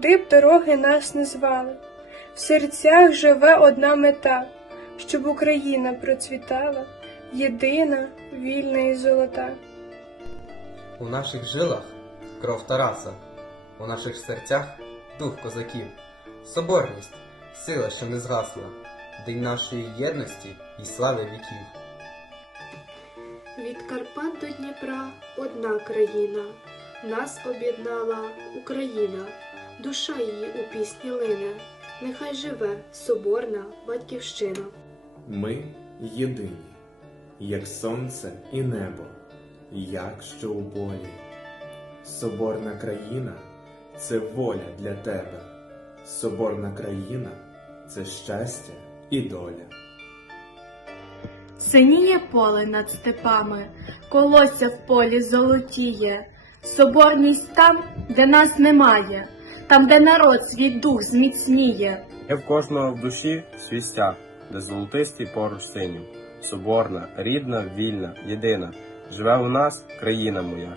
куди б дороги нас не звали. В серцях живе одна мета, щоб Україна процвітала, єдина, вільна і золота. У наших жилах кров Тараса, у наших серцях дух козаків, соборність, сила, що не згасла, день нашої єдності і слави віків. Від Карпат до Дніпра одна країна, нас об'єднала Україна, душа її у пісні лине, нехай живе соборна батьківщина. Ми єдині, як сонце і небо, як що у полі. Соборна країна це воля для тебе. Соборна країна це щастя і доля. Синіє поле над степами, колося в полі золотіє, соборність там, де нас немає, там, де народ свій дух зміцніє. Є в кожного в душі свій стяг, де золотистий поруч синів. Соборна, рідна, вільна, єдина. Живе у нас країна моя.